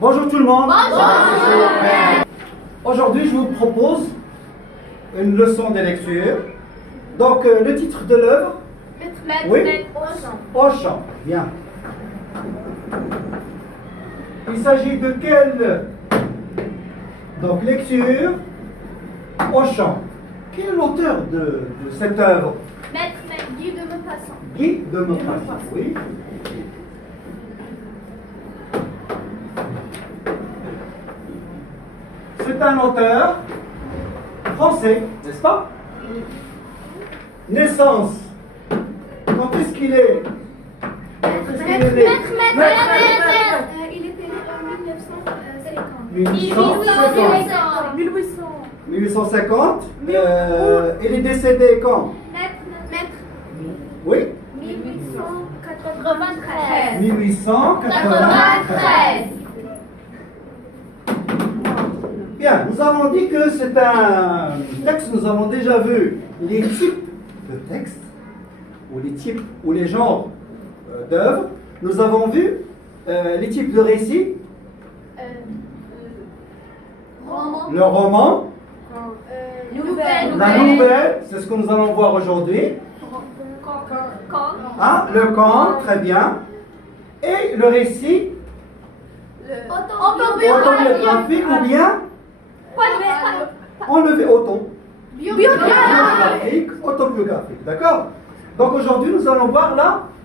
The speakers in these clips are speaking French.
Bonjour tout le monde. Bonjour. Aujourd'hui, je vous propose une leçon de lecture. Donc, le titre de l'œuvre? Oui. Au champ. Bien. Il s'agit de quelle donc lecture au champ? Quel est l'auteur de cette œuvre? Maître Guy de Maupassant. Guy de Maupassant, oui. C'est un auteur français, n'est-ce pas? Naissance. Quand est-ce qu'il est? Il était né en 1950. 1850. Il est décédé quand? Oui? 1893. 1893. Bien, nous avons dit que c'est un texte, nous avons déjà vu les types de textes, ou les types, ou les genres d'œuvres. Nous avons vu les types de récits, le roman, la nouvelle, c'est ce que nous allons voir aujourd'hui. Ah, le conte, très bien. Et le récit autobiographique ou bien enlevé autobiographique, d'accord? Donc aujourd'hui nous allons voir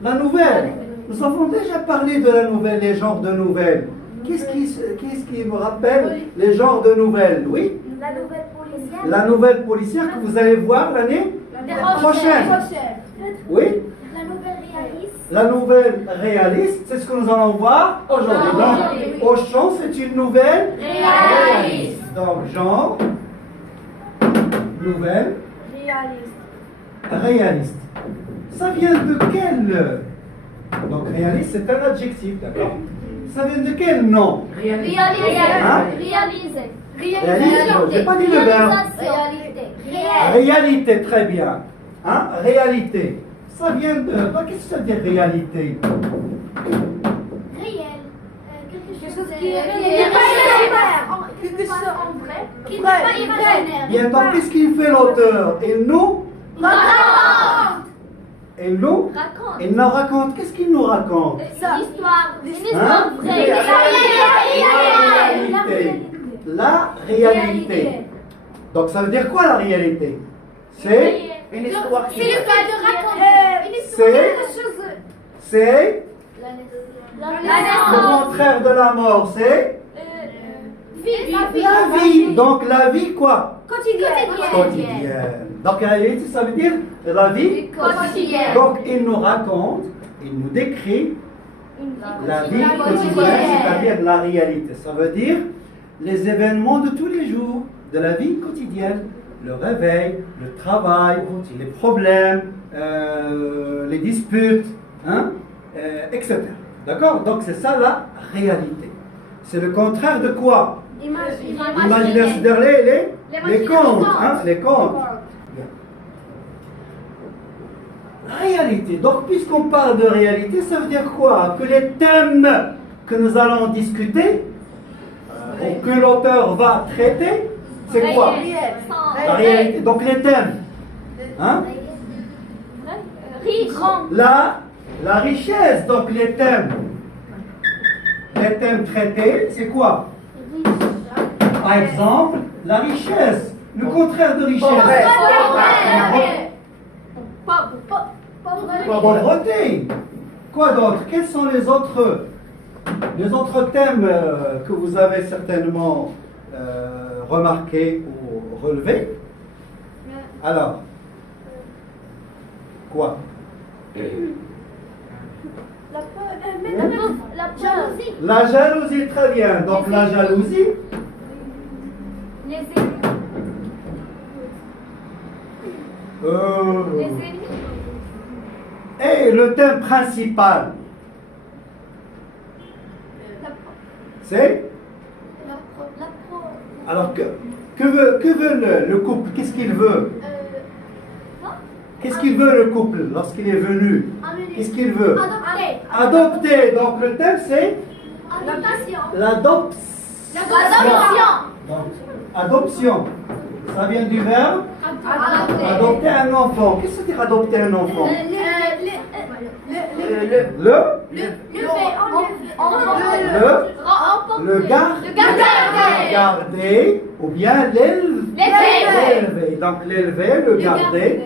la nouvelle. Nous avons déjà parlé de la nouvelle, les genres de nouvelles. Qu'est-ce qui me rappelle les genres de nouvelles? Oui? La nouvelle policière. La nouvelle policière que vous allez voir l'année prochaine. Oui? La nouvelle réaliste. La nouvelle réaliste, c'est ce que nous allons voir aujourd'hui. Donc, au champ, c'est une nouvelle Réaliste. Donc, genre, nouvelle réaliste. Ça vient de quel? Donc, réaliste, c'est un adjectif, d'accord? Ça vient de quel nom? Réalisé. Hein? Réalisé. Réaliste, j'ai pas dit le verbe. Réalité. Réalité, très bien. Hein? Réalité. Ça vient de... Qu'est-ce que ça veut dire réalité? Réel. Quelque chose qui est réel. réel. Quelque chose en vrai. Qui n'est pas imaginaire. Bien, donc, qu'est-ce qu'il fait l'auteur? Il nous Raconte. Il nous raconte. Qu'est-ce qu'il nous raconte? L'histoire. Une Hein? histoire vraie. La réalité. Donc, ça veut dire quoi la réalité? C'est Une histoire qui C'est l'histoire de raconter. Une histoire C'est- quelque chose. c'est La le naissance. contraire de la mort, c'est la vie. Donc, la vie quoi? Quotidienne. Donc, la réalité, ça veut dire la vie. Quotidienne. Donc, il nous raconte, il nous décrit la vie quotidienne, c'est-à-dire la réalité. Ça veut dire les événements de tous les jours, de la vie quotidienne. Le réveil, le travail, les problèmes, les disputes, hein, etc. D'accord? Donc, c'est ça la réalité. C'est le contraire de quoi? L'imaginaire, c'est-à-dire les contes. Hein, les contes. Bien. Réalité. Donc, puisqu'on parle de réalité, ça veut dire quoi? Que les thèmes que nous allons discuter, ou que l'auteur va traiter, c'est quoi? La réalité. Donc, les thèmes. Hein? Riche. La richesse. Donc, les thèmes. Les thèmes traités, c'est quoi? Par exemple, la richesse. Le contraire de richesse. Pauvreté. Quoi d'autre? Quels sont les autres thèmes que vous avez certainement remarqués ou relevés? Alors, quoi? La jalousie. La jalousie, très bien. Donc la jalousie, Les ennemis. Les ennemis. et le thème principal, c'est? Alors que veut le couple? Qu'est-ce qu'il veut? Qu'est-ce qu'il veut le couple lorsqu'il est venu? Qu'est-ce qu'il veut? Adopter. Adopter. Donc le thème c'est L'adoption. Donc, adoption. Ça vient du verbe adopter un enfant. Qu'est-ce que c'est dire adopter un enfant? Le garder ou bien l'élever. Donc l'élever, le garder,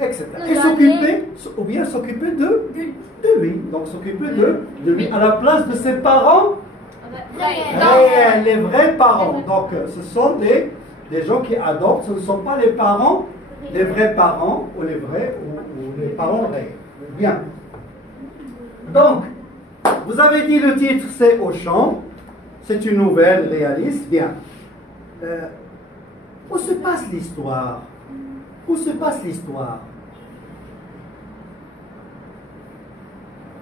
etc. Et s'occuper, ou bien s'occuper de lui. Donc s'occuper de lui à la place de ses parents réels, les vrais parents. Donc ce sont des gens qui adoptent, ce ne sont pas les parents, les vrais parents ou les vrais ou les parents réels. Bien. Donc, vous avez dit le titre, c'est Au champ. C'est une nouvelle réaliste. Bien. Où se passe l'histoire? Où se passe l'histoire?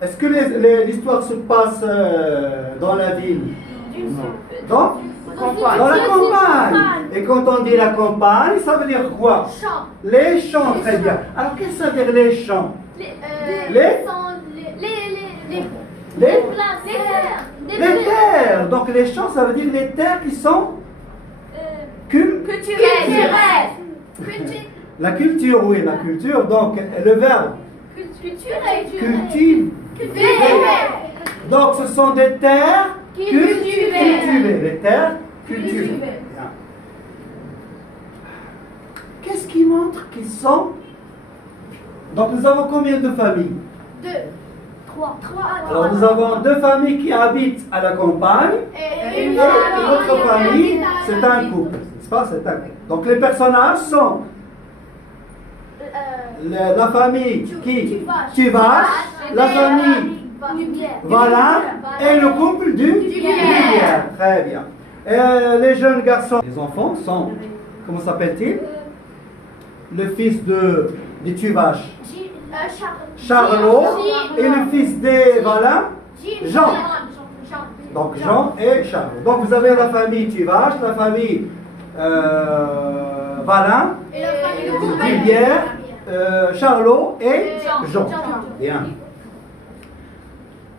Est-ce que l'histoire se passe dans la ville? Non. Dans la campagne. Et quand on dit la campagne, ça veut dire quoi? Les champs, très bien. Alors, qu'est-ce que ça veut dire les champs? Les terres. Donc les champs, ça veut dire les terres qui sont culturelles. La culture, oui, la culture. Donc le verbe cultiver. Donc ce sont des terres cultivées. Les terres cultivées. Qu'est-ce qui montre qu'ils sont? Donc nous avons combien de familles? 2, 3. Alors nous avons 2 familles qui habitent à la campagne et une autre famille, c'est un couple. C'est pas, c'est un couple. Donc les personnages sont la famille Tuvache, la famille Valin et le couple du Lumière. Très bien. Les jeunes garçons, les enfants sont, comment s'appelle-t-il? Le fils de Tuvache, Charlot, et le fils des Valin, Jean. Donc Jean et Charlot. Donc vous avez la famille Tuvache, la famille Valin, Lumière, Charlot et Jean. Bien.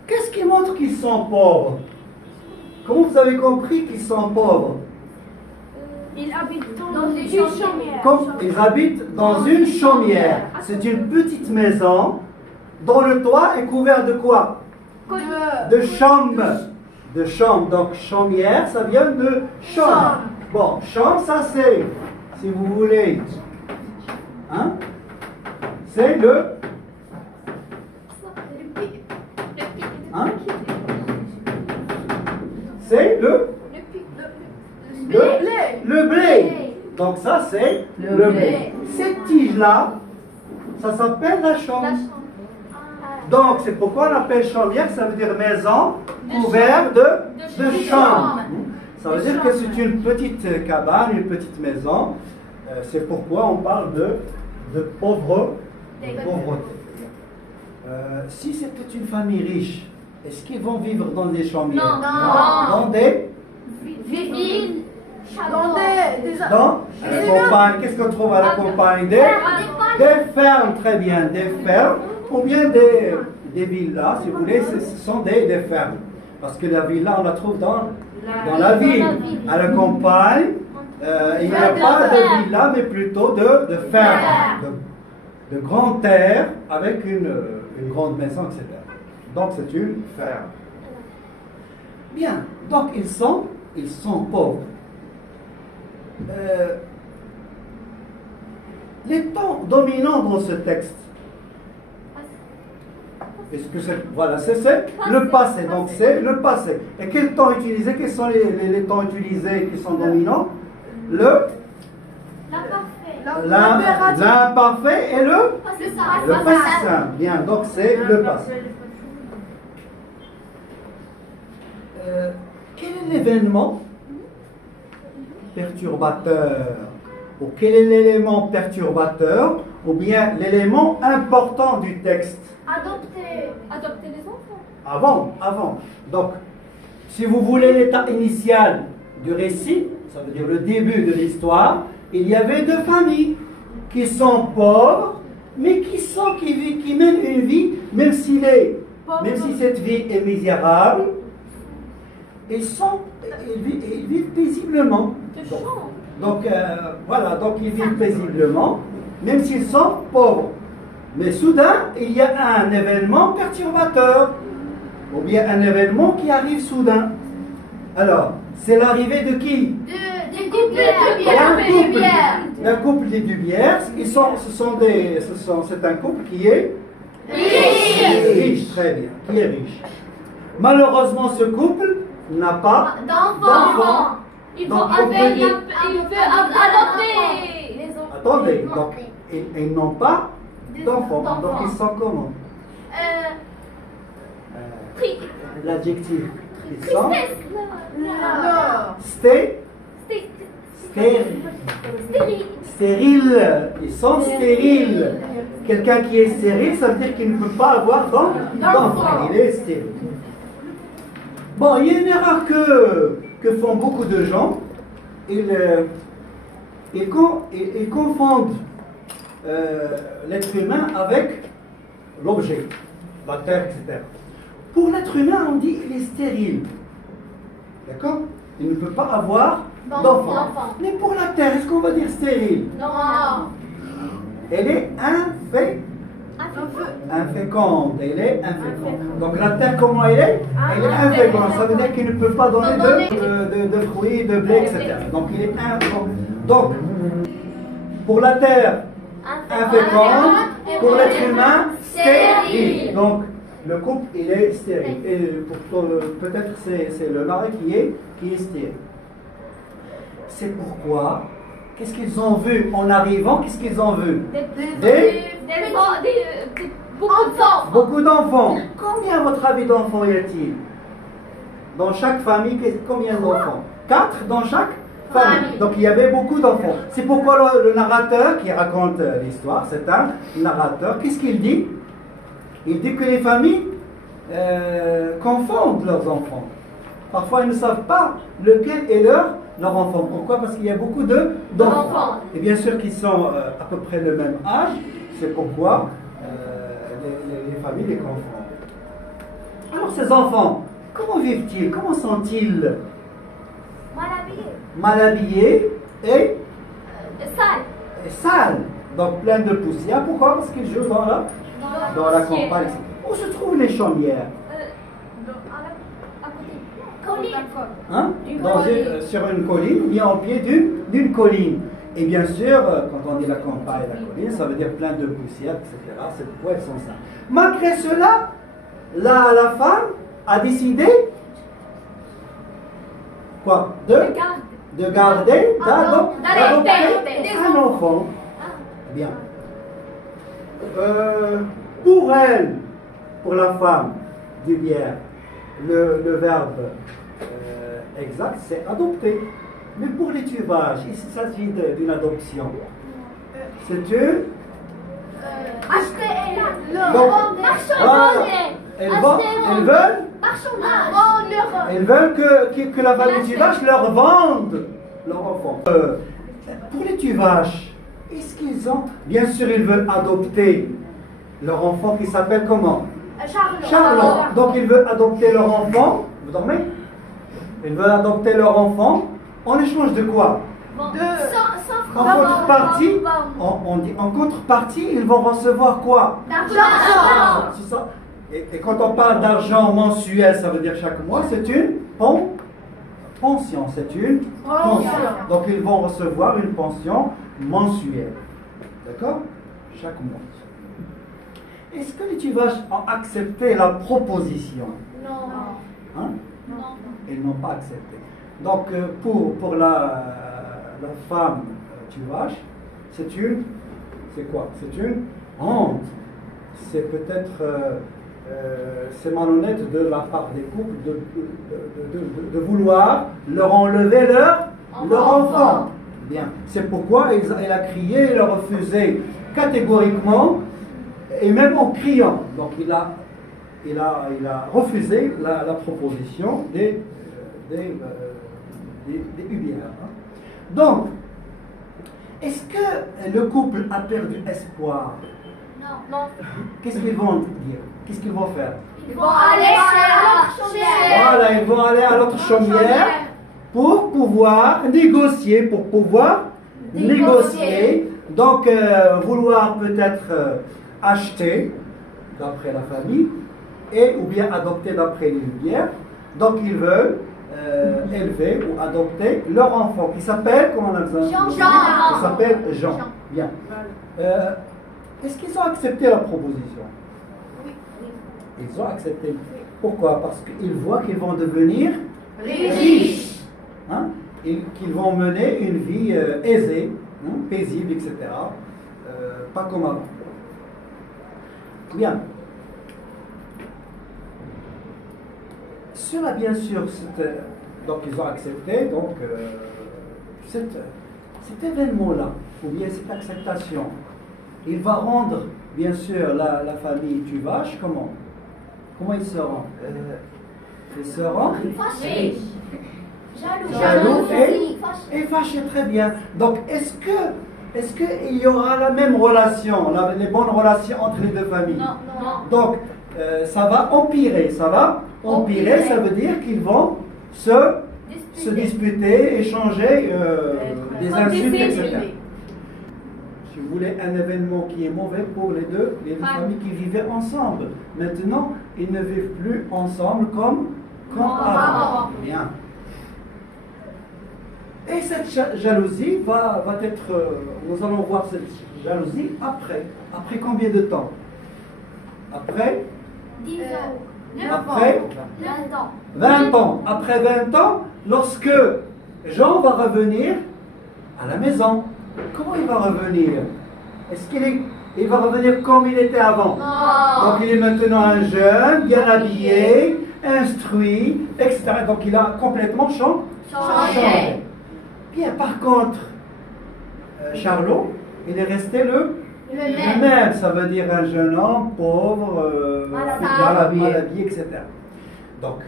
Qu'est-ce qui montre qu'ils sont pauvres? Comment vous avez compris qu'ils sont pauvres? Ils habitent dans une chaumière. Ils habitent dans une chaumière. C'est une petite maison dont le toit est couvert de quoi? De chambre. De chambre. Donc chaumière, ça vient de chambre. Bon, chambre, ça c'est, si vous voulez, hein? C'est le... Hein? C'est le blé. Donc ça c'est le blé. Cette tige-là, ça s'appelle la chambre. Donc c'est pourquoi on appelle chaumière, ça veut dire maison couverte de chambre. Ça veut dire que c'est une petite cabane, une petite maison. C'est pourquoi on parle de pauvreté. Si c'était une famille riche, est-ce qu'ils vont vivre dans des chaumières? Non. Dans des villes. Dans la campagne. Qu'est-ce qu'on trouve à la campagne? Des fermes, très bien, des fermes, ou bien des villas, si vous voulez, ce sont des fermes. Parce que la villa, on la trouve dans la ville. À la campagne, il n'y a pas de villa, mais plutôt de fermes, de grandes terres avec une grande maison, etc. Donc c'est une ferme. Bien, donc ils sont pauvres. Les temps dominants dans ce texte, est-ce que c'est, voilà, c'est le passé, donc c'est le passé. Et quel temps utiliser? Quels sont les temps utilisés qui sont dominants? L'imparfait et le passé simple. Bien, donc c'est le passé. Quel est l'événement perturbateur? Ou quel est l'élément perturbateur? Ou bien l'élément important du texte? Adopter les enfants. Avant. Donc, si vous voulez l'état initial du récit, ça veut dire le début de l'histoire, il y avait 2 familles qui sont pauvres, mais qui mènent une vie, même si cette vie est misérable, ils vivent paisiblement. Donc, voilà, donc ils vivent paisiblement, même s'ils sont pauvres. Mais soudain, il y a un événement perturbateur, ou bien un événement qui arrive soudain. Alors, c'est l'arrivée de qui? D'un couple des Dubières. C'est un couple qui est riche, très bien, qui est riche. Malheureusement, ce couple n'a pas d'enfants. Il peut adopter les enfants. Attendez, donc ils n'ont pas d'enfants. Donc ils sont comment? L'adjectif. Ils sont stériles. Ils sont stériles. Quelqu'un qui est stérile, ça veut dire qu'il ne peut pas avoir d'enfant. Il est stérile. Bon, il y a une erreur que font beaucoup de gens. Ils confondent l'être humain avec l'objet, la terre, etc. Pour l'être humain, on dit qu'il est stérile. D'accord? Il ne peut pas avoir d'enfant. Mais pour la terre, est-ce qu'on va dire stérile? Non. Elle est inféconde. Elle est inféconde. Donc la terre, comment elle est? Elle est inféconde. Ça veut dire qu'il ne peut pas donner de fruits, de blé, etc. Donc il est inféconde. Donc, pour la terre, inféconde. Pour l'être humain, stérile. Donc, le couple, il est stérile. Et peut-être c'est le mari qui est stérile. C'est pourquoi, qu'est-ce qu'ils ont vu en arrivant? Qu'est-ce qu'ils ont vu? Beaucoup d'enfants. Combien, à votre avis, d'enfants y a-t-il? Dans chaque famille, combien d'enfants? 4 dans chaque famille. Donc il y avait beaucoup d'enfants. C'est pourquoi le narrateur qui raconte l'histoire, c'est un narrateur, qu'est-ce qu'il dit? Il dit que les familles confondent leurs enfants. Parfois, ils ne savent pas lequel est leur enfant. Pourquoi? Parce qu'il y a beaucoup d'enfants. Et bien sûr qu'ils sont à peu près le même âge. C'est pourquoi les familles les confondent. Alors, ces enfants, comment vivent-ils? Comment sont-ils? Mal habillés et sales. Donc, plein de poussière. Pourquoi? Parce qu'ils jouent dans la campagne. Où se trouvent les chaumières? Hein? Sur une colline, bien au pied d'une colline. Et bien sûr, quand on dit la campagne et la colline, ça veut dire plein de poussière, etc. C'est pourquoi elles sont ça. Malgré cela, la femme a décidé quoi? De garder, d'adopter un enfant. Bien. Pour elle, pour la femme Dubière, le verbe exact, c'est adopter. Mais pour les tuvages, il s'agit d'une adoption. C'est une Elles veulent que la famille tuvage leur vende leur enfant. Pour les tuvages, est-ce qu'ils ont... Bien sûr, ils veulent adopter leur enfant qui s'appelle comment? Charlotte. Donc ils veulent adopter leur enfant. Vous dormez? Ils veulent adopter leur enfant en échange de quoi? En contrepartie, on dit en contrepartie, ils vont recevoir quoi? D'argent. C'est ça. Et quand on parle d'argent mensuel, ça veut dire chaque mois, c'est une pension. C'est une pension. Donc ils vont recevoir une pension mensuelle. D'accord? Chaque mois. Est-ce que les tuvages ont accepté la proposition? Non. Hein? Non. Ils n'ont pas accepté. Donc pour la femme tuvage, c'est quoi? C'est une honte. C'est peut-être c'est malhonnête de la part des couples de vouloir leur enlever leur enfant. Bien. C'est pourquoi elle a crié, elle a refusé catégoriquement et même en criant. Donc il a refusé la proposition des Hubières. Donc, est-ce que le couple a perdu espoir? Non. Qu'est-ce qu'ils vont dire? Qu'est-ce qu'ils vont faire? Ils vont aller à l'autre chaumière. Voilà, ils vont aller à l'autre chaumière pour pouvoir négocier, Donc, vouloir peut-être acheter d'après la famille ou bien adopter d'après les Lumières. Donc, ils veulent élever ou adopter leur enfant qui s'appelle, comment on a dit? Jean. Il s'appelle Jean. Bien. Est-ce qu'ils ont accepté la proposition? Oui. Ils ont accepté. Pourquoi? Parce qu'ils voient qu'ils vont devenir Riches. hein, et qu'ils vont mener une vie aisée, hein, paisible, etc. Pas comme avant. Bien. Cela, bien sûr, donc ils ont accepté donc, cet événement-là, ou bien cette acceptation. Il va rendre, bien sûr, la famille Tuvache, comment il se rend? Il se rend Fâché. jaloux et fâché, très bien. Donc, est-ce qu'il y aura la même relation, les bonnes relations entre les deux familles? Non. Donc, ça va empirer, ça veut dire qu'ils vont se disputer, échanger des insultes, etc. Si vous voulez, un événement qui est mauvais pour les deux familles qui vivaient ensemble. Maintenant, ils ne vivent plus ensemble comme avant. Bien. Et cette jalousie va être, nous allons voir cette jalousie après. Après combien de temps? Après 10 ans. Après 20 ans. 20 ans. Après 20 ans, lorsque Jean va revenir à la maison, comment il va revenir? Est-ce il va revenir comme il était avant? Donc il est maintenant un jeune, bien habillé, instruit, etc. Donc il a complètement changé. Bien, par contre, Charlot, il est resté le même. Ça veut dire un jeune homme pauvre, mal habillé, etc. Donc,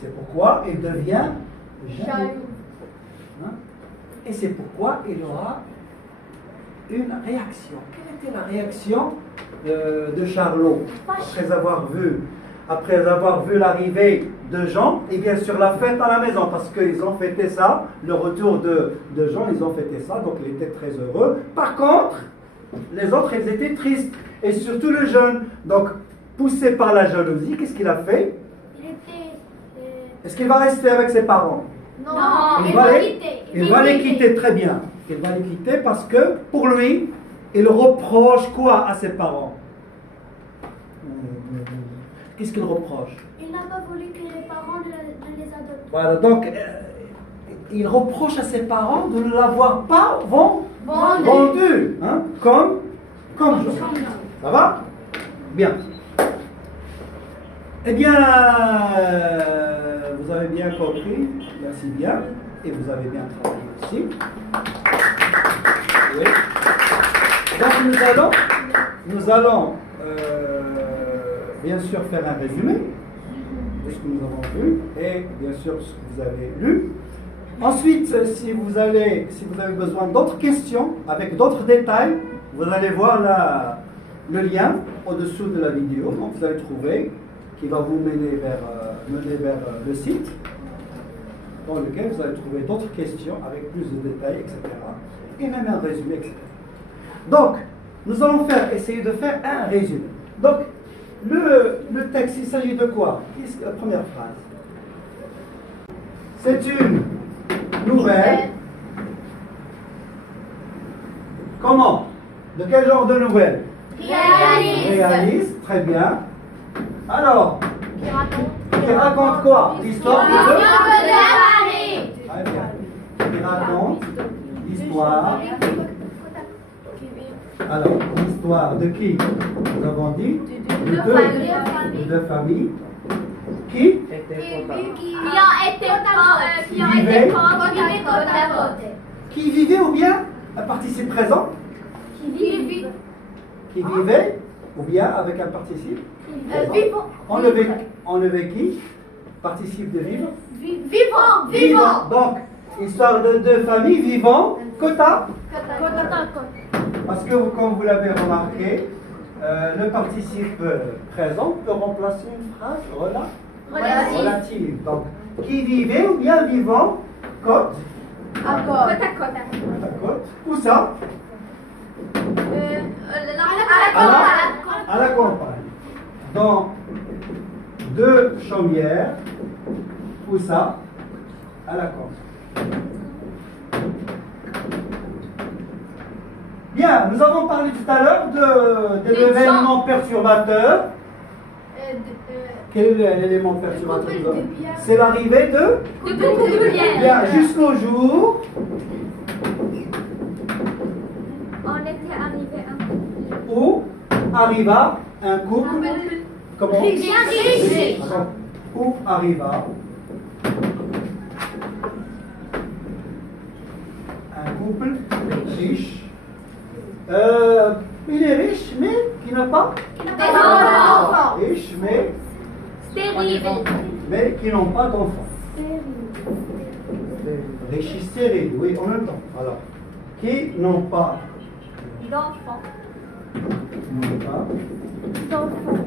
c'est pourquoi il devient jaloux. Hein? Et c'est pourquoi il aura une réaction. Quelle était la réaction de Charlot après avoir vu l'arrivée de Jean et bien sûr la fête à la maison, parce qu'ils ont fêté ça, le retour de Jean, ils ont fêté ça, donc il était très heureux. Par contre, les autres, ils étaient tristes, et surtout le jeune. Donc, poussé par la jalousie, qu'est-ce qu'il a fait? Est-ce qu'il va rester avec ses parents? Non, il va les quitter, très bien. Il va les quitter parce que, pour lui, il reproche quoi à ses parents? Qu'est-ce qu'il reproche? Il n'a pas voulu que les parents ne les adoptent. Voilà, donc il reproche à ses parents de ne l'avoir pas vendu, hein, comme Jean. Ça va? Bien. Eh bien, vous avez bien compris, merci bien, et vous avez bien travaillé aussi. Oui. Donc nous allons bien sûr faire un résumé de ce que nous avons vu et bien sûr ce que vous avez lu. Ensuite, si vous avez besoin d'autres questions avec d'autres détails, vous allez voir le lien au-dessous de la vidéo. Donc vous allez trouver qui va vous mener vers le site dans lequel vous allez trouver d'autres questions avec plus de détails, etc. Et même un résumé, etc. Donc, nous allons essayer de faire un résumé. Donc, le texte, il s'agit de quoi? Qu'est-ce que la première phrase? C'est une nouvelle. Comment? De quel genre de nouvelle? Réaliste, très bien. Alors, qui raconte quoi? L'histoire de la famille. Très bien. Qui raconte l'histoire. Alors, l'histoire de qui? Nous avons dit de deux familles qui vivaient ou bien un participe présent? Qui vivaient ou bien avec un participe présent? Enlever qui? Participe de vivre? Vivant. Donc, histoire de deux familles vivant côte à côte. Parce que, comme vous l'avez remarqué, le participe présent peut remplacer une phrase relative. Donc, qui vivait ou bien vivant, côte À côte. à côte. Où ça? À la campagne. Dans deux chaumières. Où ça? À la campagne. Bien, nous avons parlé tout à l'heure de l'événement perturbateur. Quel est l'élément perturbateur? C'est l'arrivée de bien, jusqu'au jour. On était arrivé à un couple. Où arriva un couple. Comment? Riche. Où arriva un couple riche. Il est riche, mais qui n'a pas Des enfants. riche, mais qui n'ont pas d'enfants. Riche et stérile, oui, en même temps. Alors, qui n'ont pas D'enfants. d'enfants.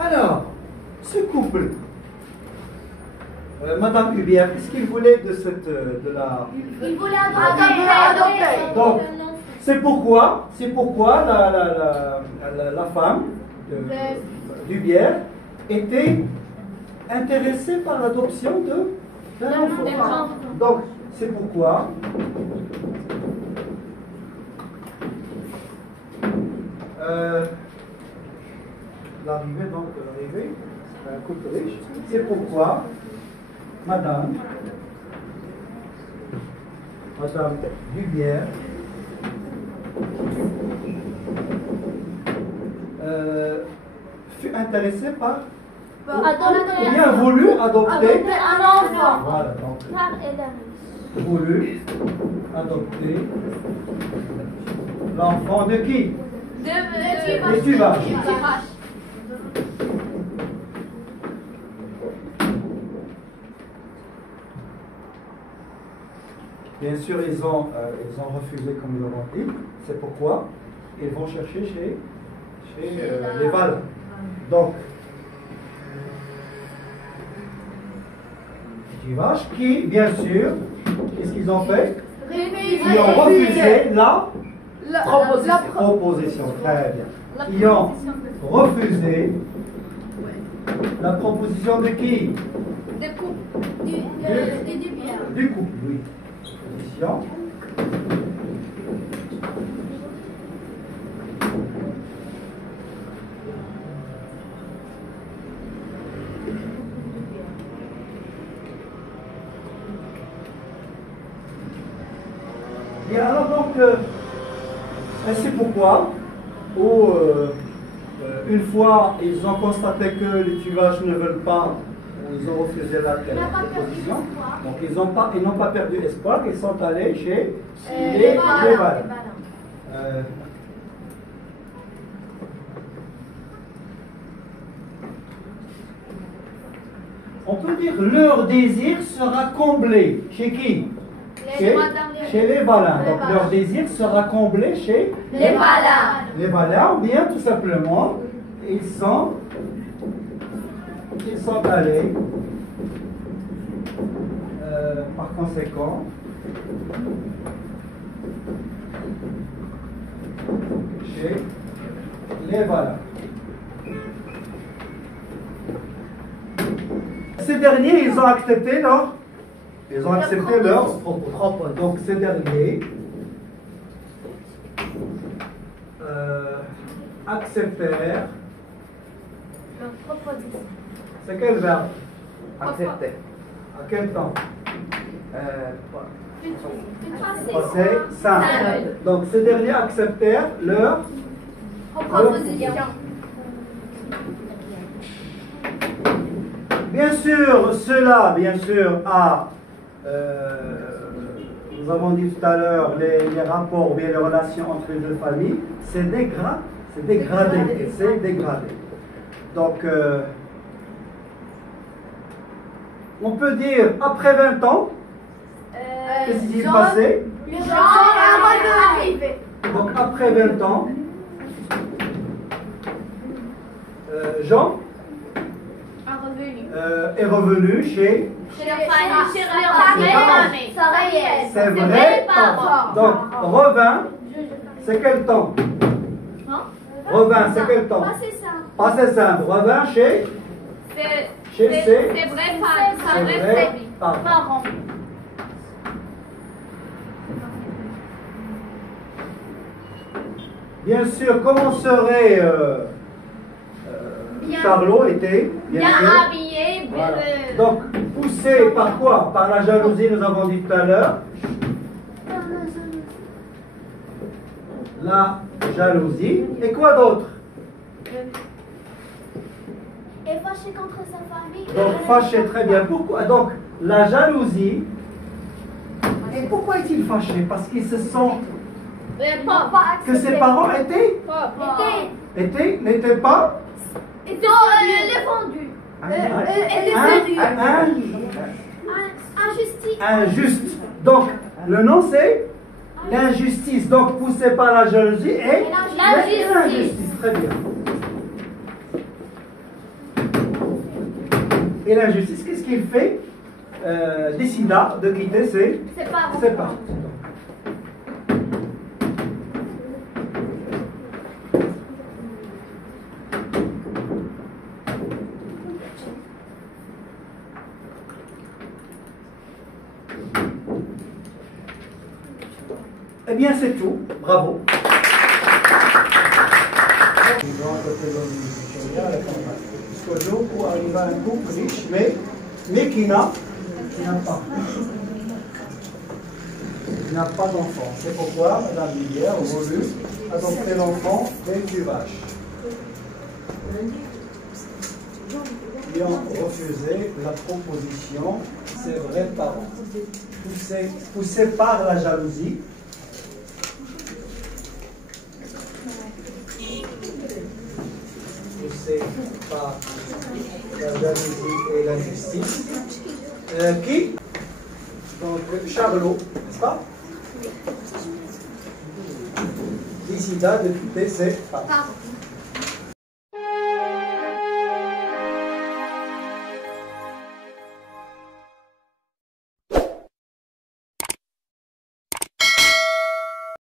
Alors, ce couple, Madame Hubière, qu'est-ce qu'il voulait de la... Il voulait adopter. Donc, c'est pourquoi la femme d'Hubière était intéressée par l'adoption d'un enfant. Donc, c'est pourquoi l'arrivée, un couple riche, c'est pourquoi Madame Hubière fut intéressée par ou bien voulu adopter un enfant. voilà, donc Car elle est riche. voulu adopter l'enfant de qui? De Tuvache. Bien sûr, ils ont refusé, comme nous l'avons dit. C'est pourquoi ils vont chercher chez les Valins. Donc, Tuvache qui, bien sûr, qu'est-ce qu'ils ont fait? Ils ont refusé la proposition. Très bien. Ils ont refusé la proposition de qui? Du couple, oui. Proposition. Et alors donc, c'est pourquoi, une fois ils ont constaté que les Tuvaches ne veulent pas, ils ont refusé la proposition, donc ils n'ont pas perdu espoir, ils sont allés chez les Valins. On peut dire leur désir sera comblé. Chez qui? Chez les Valins. Donc leur désir sera comblé chez Les Valins. les Valins, ou bien tout simplement, ils sont allés, par conséquent, chez les Valins. Ces derniers, ils ont accepté leur propre. Donc ces derniers acceptèrent. Leur proposition. C'est quel verbe? Accepter. À quel temps? Passé. C'est simple. Donc ces derniers acceptèrent leur Proposition. Bien sûr, cela, a, nous avons dit tout à l'heure, les rapports ou bien les relations entre les deux familles, c'est dégradé. Donc, on peut dire, après 20 ans, qu'est-ce qui s'est passé? Donc après 20 ans, Jean est revenu chez ses vrais parents. Donc revint, c'est quel temps? Revint, c'est quel temps? Passé simple. Revint chez ses vrais parents. Bien sûr, comment serait Charlot était bien sûr habillé. Voilà. Donc, poussé par quoi? Par la jalousie, nous avons dit tout à l'heure. La jalousie. Et quoi d'autre? Et fâché contre sa famille. Donc, fâché, très bien. Pourquoi? Donc, la jalousie. Et pourquoi est-il fâché? Parce qu'ils se sont... que ses parents n'étaient pas injuste. Donc, le nom c'est l'injustice. Donc, poussé par la jalousie et l'injustice. Très bien. Et l'injustice, qu'est-ce qu'il fait? Décida de quitter ses parents. Eh bien, c'est tout. Bravo. Jusqu'au jour où arriva un couple riche, mais qui n'a pas d'enfant. C'est pourquoi Madame Villiers a voulu adopter l'enfant des Tuvache. Ayant refusé la proposition, ses vrais parents, poussés par la jalousie, par la jalousie et l'injustice, qui, donc Charlot, n'est-ce pas, décida de quitter ses parents.